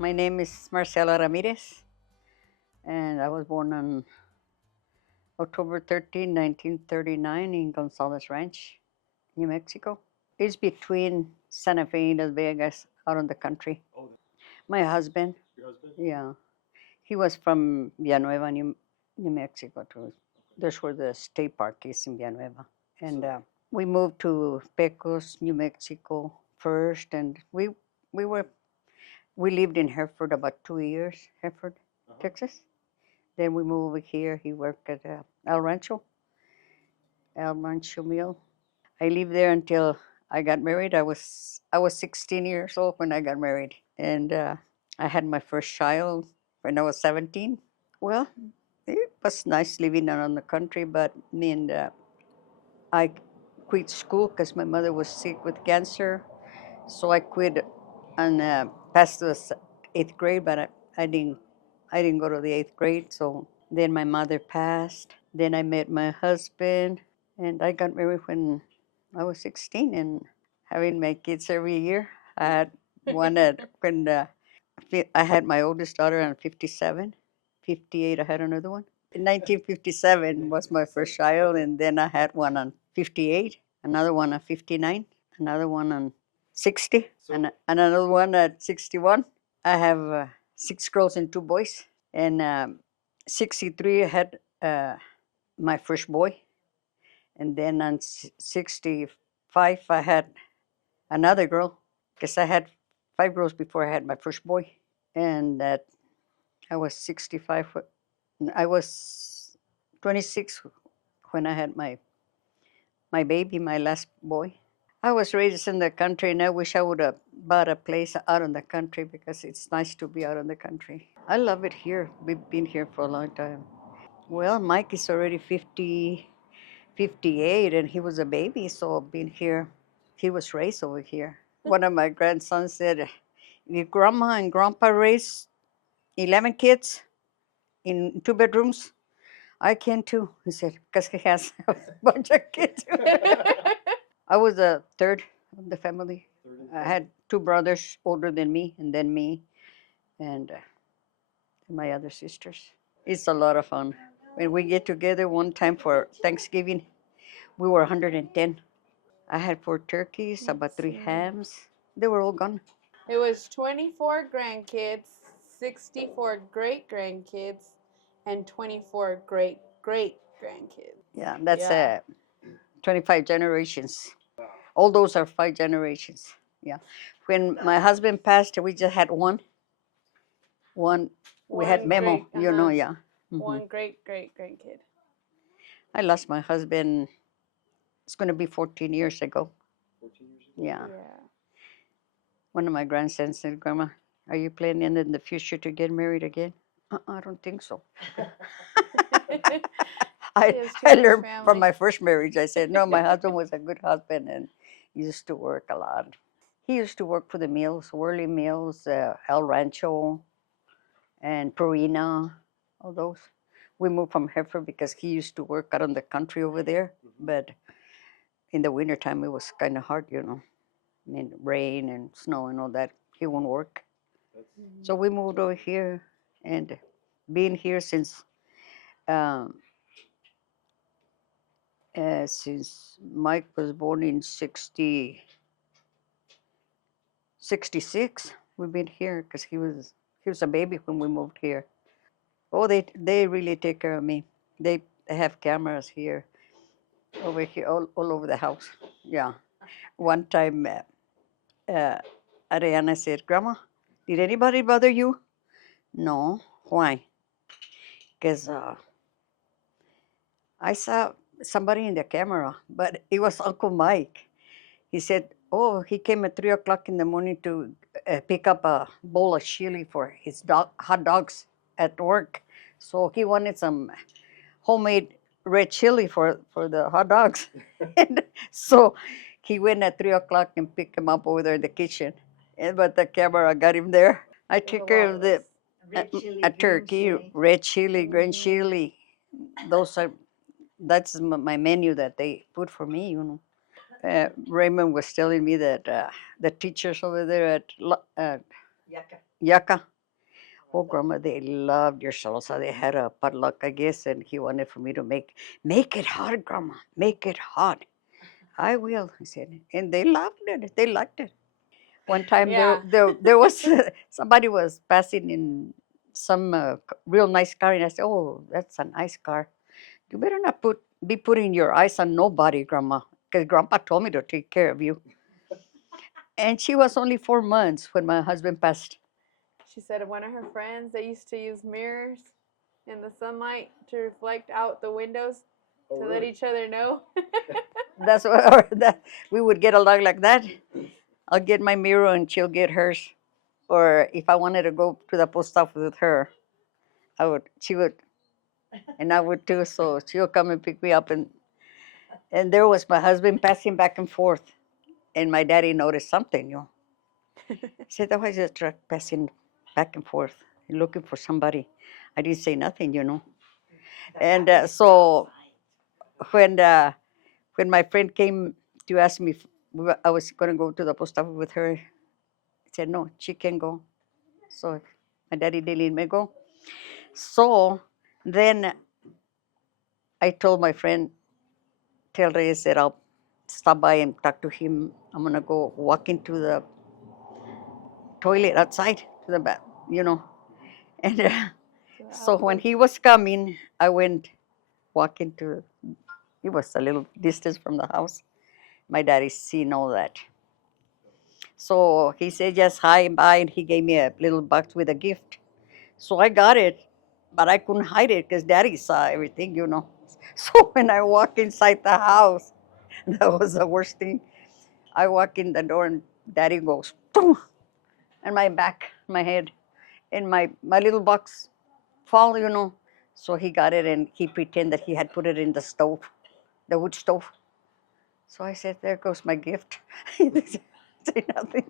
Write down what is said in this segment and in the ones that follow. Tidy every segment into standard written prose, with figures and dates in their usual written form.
My name is Marcella Ramirez, and I was born on October 13, 1939 in Gonzales Ranch, New Mexico. It's between Santa Fe and Las Vegas, out in the country. My husband, yeah, he was from Villanueva, New Mexico, too. That's where the state park is in Villanueva. And we moved to Pecos, New Mexico first, and we were we lived in Hereford about 2 years, Hereford, Texas. Then we moved over here. He worked at El Rancho Mill. I lived there until I got married. I was 16 years old when I got married, and I had my first child when I was 17. Well, it was nice living out in the country, but I quit school because my mother was sick with cancer. So I quit and passed the eighth grade, but I didn't go to the eighth grade. So then my mother passed. Then I met my husband, and I got married when I was 16, and having my kids every year. I had one at when I had my oldest daughter on 57, 58. I had another one. In 1957 was my first child, and then I had one on 58, another one on 59, another one on 60, and another one at 61. I have six girls and two boys. And 63, I had my first boy. And then on 65, I had another girl, because I had five girls before I had my first boy. And that I was 65. I was 26 when I had my baby, my last boy. I was raised in the country, and I wish I would have bought a place out in the country because it's nice to be out in the country. I love it here. We've been here for a long time. Well, Mike is already 50, 58, and he was a baby, so being here, he was raised over here. One of my grandsons said, "If grandma and grandpa raised 11 kids in two bedrooms, I can too." He said, because he has a bunch of kids. I was the third of the family. I had two brothers older than me, and then me, and my other sisters. It's a lot of fun. When we get together one time for Thanksgiving, we were 110. I had four turkeys, about three hams. They were all gone. It was 24 grandkids, 64 great grandkids, and 24 great great grandkids. Yeah, that's Yeah. 25 generations. All those are five generations. Yeah. When my husband passed, we just had one. One, we had One Memo, great, yeah. one great great grandkid. I lost my husband, it's going to be 14 years ago. Yeah. Yeah. One of my grandsons said, "Grandma, are you planning in the future to get married again?" I don't think so. He I, has too I much learned from family. my first marriage. I said, no, my husband was a good husband and he used to work a lot. He used to work for the mills, Worley Mills, El Rancho, and Purina, all those. We moved from Hereford because he used to work out in the country over there. But in the wintertime, it was kind of hard, I mean, rain and snow and all that. He won't work. So we moved over here, and being here um, since Mike was born in 66, we've been here because he was a baby when we moved here. Oh, they really take care of me. They have cameras here, over here, all over the house. Yeah. One time, uh, Ariana said, "Grandma, did anybody bother you?" No. Why? Because I saw somebody in the camera, but it was Uncle Mike. He said, "Oh, he came at 3 o'clock in the morning to pick up a bowl of chili for his hot dogs at work. So he wanted some homemade red chili for the hot dogs." And so he went at 3 o'clock and picked him up over there in the kitchen. But the camera got him there. I took care of the a turkey, red chili, green chili. Those are that's my menu that they put for me. Raymond was telling me that the teachers over there at Yaka. Oh, Grandma, they loved your salsa. They had a potluck, I guess, and he wanted for me to make it hot, Grandma. Make it hot. I will, I said. And they loved it. They liked it. One time Yeah. there was somebody was passing in some real nice car, and I said, "Oh, that's a nice car. You better not be putting your eyes on nobody, Grandma, because Grandpa told me to take care of you." And she was only 4 months when my husband passed. She said one of her friends, they used to use mirrors in the sunlight to reflect out the windows to let each other know. That's what or that we would get along like that. I'll get my mirror and she'll get hers. Or if I wanted to go to the post office with her, she would, and I would too. So she'll come and pick me up, and there was my husband passing back and forth, and my daddy noticed something. He said, "That was a truck passing back and forth, looking for somebody." I didn't say nothing. And so when uh, when my friend came to ask me if I was going to go to the post office with her, I said, "No, she can go." So my daddy didn't let me go. So then I told my friend, tell Reyes that I'll stop by and talk to him. I'm gonna go walk into the toilet outside to the bath. And To the so when outlet. he was coming, I went walking to. It was a little distance from the house. My daddy seen all that. So he said just hi and bye, and he gave me a little box with a gift. So I got it, but I couldn't hide it because daddy saw everything. So when I walk inside the house, that was the worst thing. I walk in the door and daddy goes, boom, and my back, my head, and my little box fall. So he got it and he pretended that he had put it in the stove, the wood stove. So I said, there goes my gift. He didn't say nothing.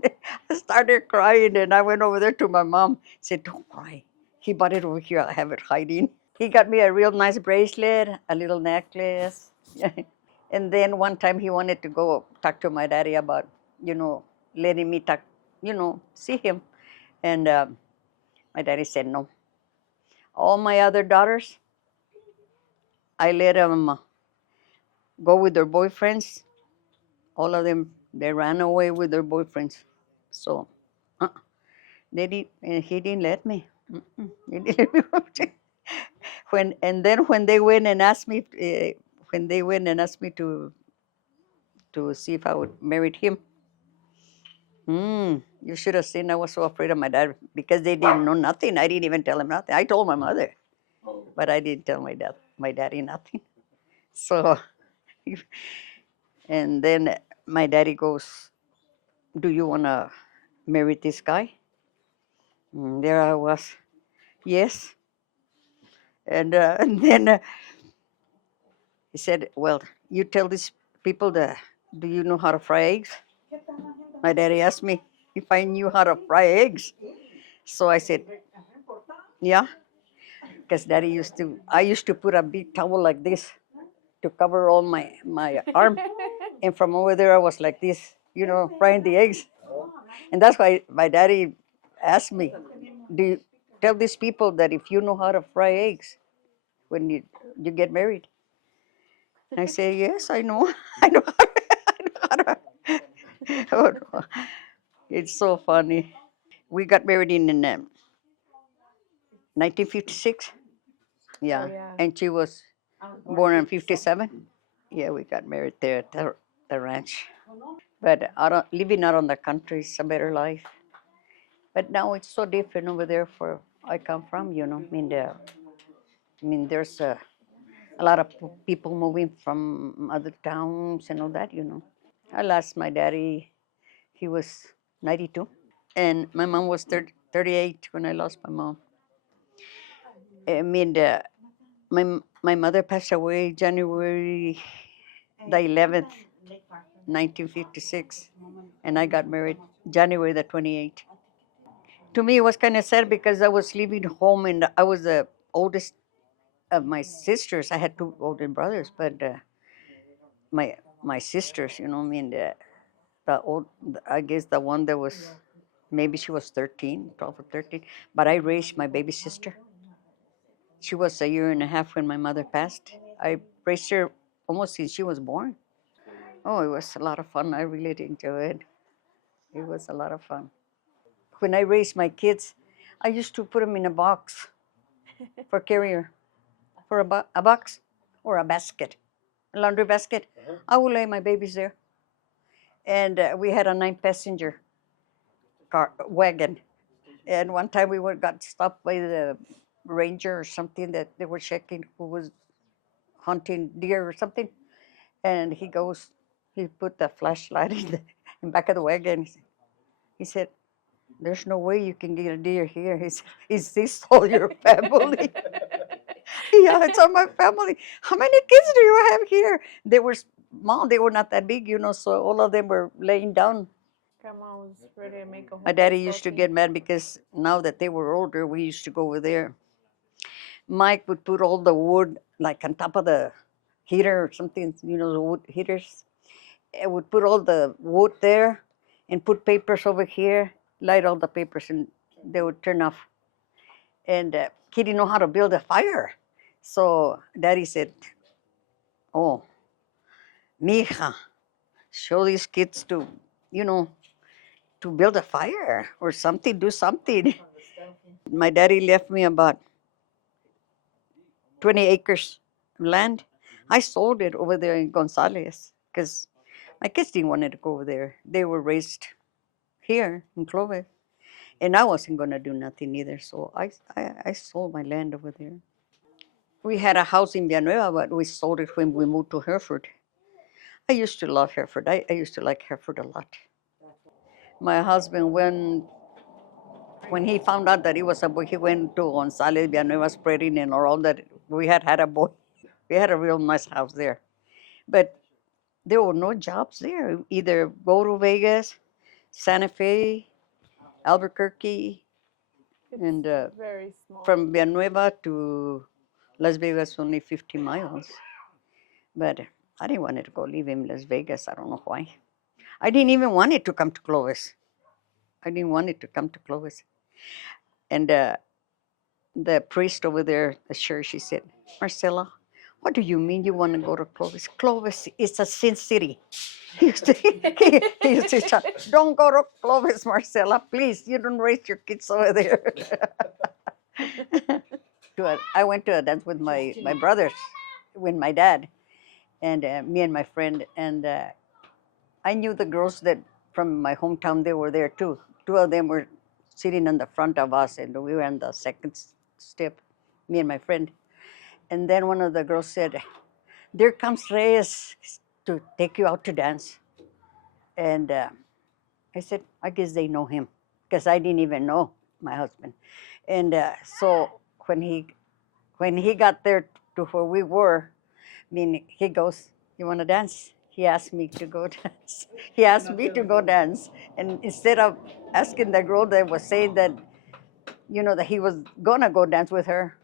I started crying and I went over there to my mom. Said, don't cry. He bought it over here. I have it hiding. He got me a real nice bracelet, a little necklace. And then one time he wanted to go talk to my daddy about, you know, letting me talk, see him. And my daddy said no. All my other daughters, I let them go with their boyfriends. All of them, they ran away with their boyfriends. So uh, he didn't let me. He didn't let me. When they went and asked me, to see if I would marry him. You should have seen. I was so afraid of my dad because they didn't know nothing. I didn't even tell him nothing. I told my mother, but I didn't tell my daddy nothing. So, and then my daddy goes, "Do you wanna marry this guy?" There I was, yes. And and then he said, "Well, you tell these people that. Do you know how to fry eggs?" My daddy asked me if I knew how to fry eggs. So I said, "Yeah." Because daddy I used to put a big towel like this to cover all my arm. And from over there, I was like this, frying the eggs. And that's why my daddy asked me, do you tell these people that if you know how to fry eggs when you get married? I say, yes, I know. I know how to. It's so funny. We got married in 1956. Oh Yeah. yeah. And she was born in 57. Yeah, we got married there at the ranch. But living out on the country is a better life. But now it's so different over there for I come from. I mean, there's a lot of people moving from other towns and all that. I lost my daddy. He was 92. And my mom was 38 when I lost my mom. I mean, my mother passed away January the 11th, 1956. And I got married January the 28th. To me, it was kind of sad because I was leaving home and I was the oldest of my sisters. I had two older brothers, but my sisters, I mean, the old, I guess the one that was Maybe she was 13, 12 or 13. But I raised my baby sister. She was a year and a half when my mother passed. I raised her almost since she was born. Oh, it was a lot of fun. I really did enjoy it. It was a lot of fun. When I raised my kids, I used to put them in a box for carrier, for a box or a basket, a laundry basket. I would lay my babies there. And we had a 9-passenger car wagon. And one time we got stopped by the ranger or something that they were checking who was hunting deer or something. And he put the flashlight in back of the wagon. He said, "There's no way you can get a deer here." He said, "Is this all your family?" Yeah, it's all my family. How many kids do you have here? They were small. They were not that big, so all of them were laying down. Grandma was ready to make a My whole daddy baseball used to team. get mad because now that they were older, we used to go over there. Mike would put all the wood like on top of the heater or something, the wood heaters. It would put all the wood there and put papers over here, light all the papers, and they would turn off. And he didn't know how to build a fire. So daddy said, "Oh, mija, show these kids you know, to build a fire or something, do something." My daddy left me about 20 acres of land. I sold it over there in Gonzales because my kids didn't want to go over there. They were raised here in Clovis, and I wasn't going to do nothing either. So I sold my land over there. We had a house in Villanueva, but we sold it when we moved to Hereford. I used to love Hereford. I used to like Hereford a lot. My husband, when he found out that he was a boy, he went to Gonzales, Villanueva spreading and all that. We had a boy. We had a real nice house there. But there were no jobs there. Either go to Vegas, Santa Fe, Albuquerque, It's and very small. from Villanueva to Las Vegas, only 50 miles. But I didn't want to go live in Las Vegas. I don't know why. I didn't even want it to come to Clovis. I didn't want it to come to Clovis. And the priest over there, the church, he said, "Marcella, what do you mean you want to go to Clovis? Clovis is a sin city." He used to, he used to shout, "Don't go to Clovis, Marcella, please. You don't raise your kids over there." I went to a dance with my brothers, with my dad, and me and my friend, and I knew the girls that from my hometown. They were there too. Two of them were sitting in the front of us, and we were on the second step, me and my friend. And then one of the girls said, "There comes Reyes to take you out to dance." And I said, "I guess they know him," because I didn't even know my husband. And so when he got there to where we were, I mean, he goes, "You want to dance?" He asked me to go dance. He asked me to go dance. And instead of asking the girl that was saying that, that he was going to go dance with her,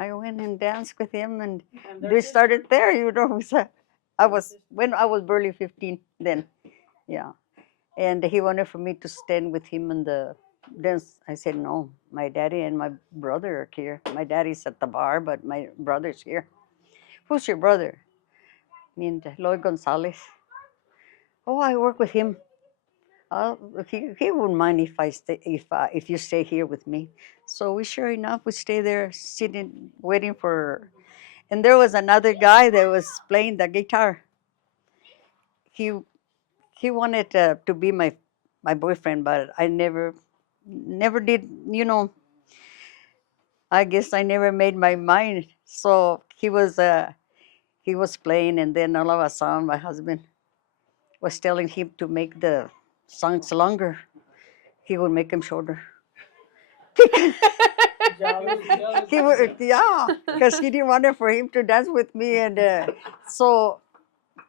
I went and danced with him. And we started there, So when I was barely 15 then. Yeah. And he wanted for me to stand with him in the dance. I said, "No, my daddy and my brother are here. My daddy's at the bar, but my brother's here." "Who's your brother?" "Me and Lloyd Gonzalez." "Oh, I work with him." Uh, he wouldn't mind if you stay here with me. So we sure enough we stay there sitting waiting for. And there was another guy that was playing the guitar. He he wanted to be my boyfriend, but I never did. I guess I never made my mind. So he was playing, and then all of a sudden my husband was telling him to make the songs longer. He would make them shorter. He would, yeah, because he didn't want it for him to dance with me, and so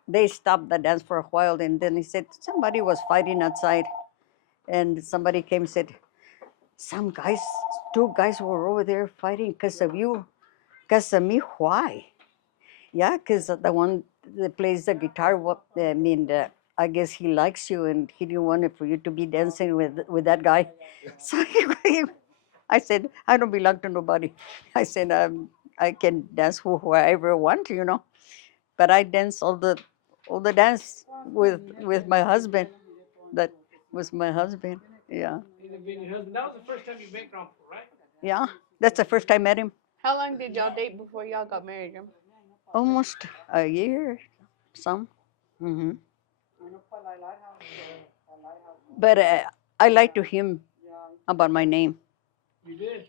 they stopped the dance for a while, and then he said somebody was fighting outside, and somebody came and said, two guys were over there fighting because of you, because of me. Why? Yeah, because the one that plays the guitar, I guess he likes you, and he didn't want it for you to be dancing with that guy. So I said, I don't belong to nobody. I said, I can dance whoever I want. But I dance all the dance with my husband. That was my husband. Yeah. That was the first time you met Grandpa, right? Yeah. That's the first time I met him. How long did y'all date before y'all got married, Grandpa? Almost a year, some. Hmm. But I lied to him about my name. You did.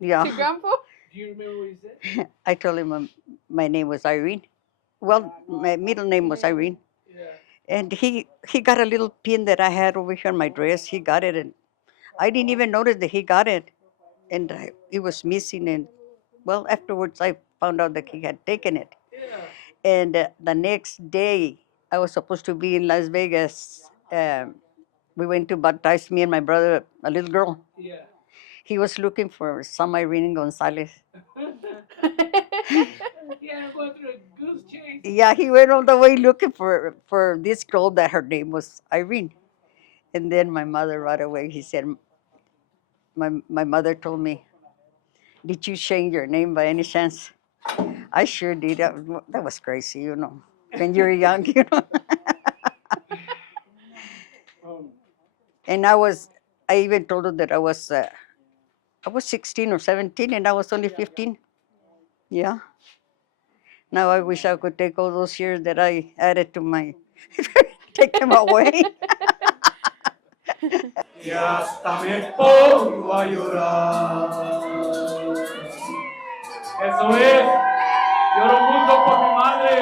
Yeah. To Grandpa? Do you remember what he said? I told him my name was Irene. Well, my middle name was Irene. Yeah. And he got a little pin that I had over here on my dress. He got it, and I didn't even notice that he got it, and it was missing. And well, afterwards I found out that he had taken it. Yeah. And the next day, I was supposed to be in Las Vegas. We went to baptize me and my brother, a little girl. Yeah. He was looking for some Irene Gonzalez. Yeah, I'm going through a goose chase. Yeah, he went all the way looking for this girl that her name was Irene. And then my mother right away, he said, my mother told me, did you change your name by any chance? I sure did. That was crazy. When you're young. And I even told her that I was 16 or 17 and I was only 15. Yeah. Now I wish I could take all those years that I added to take them away. Y hasta me pongo a llorar. Eso es. Lloro mucho por mi madre.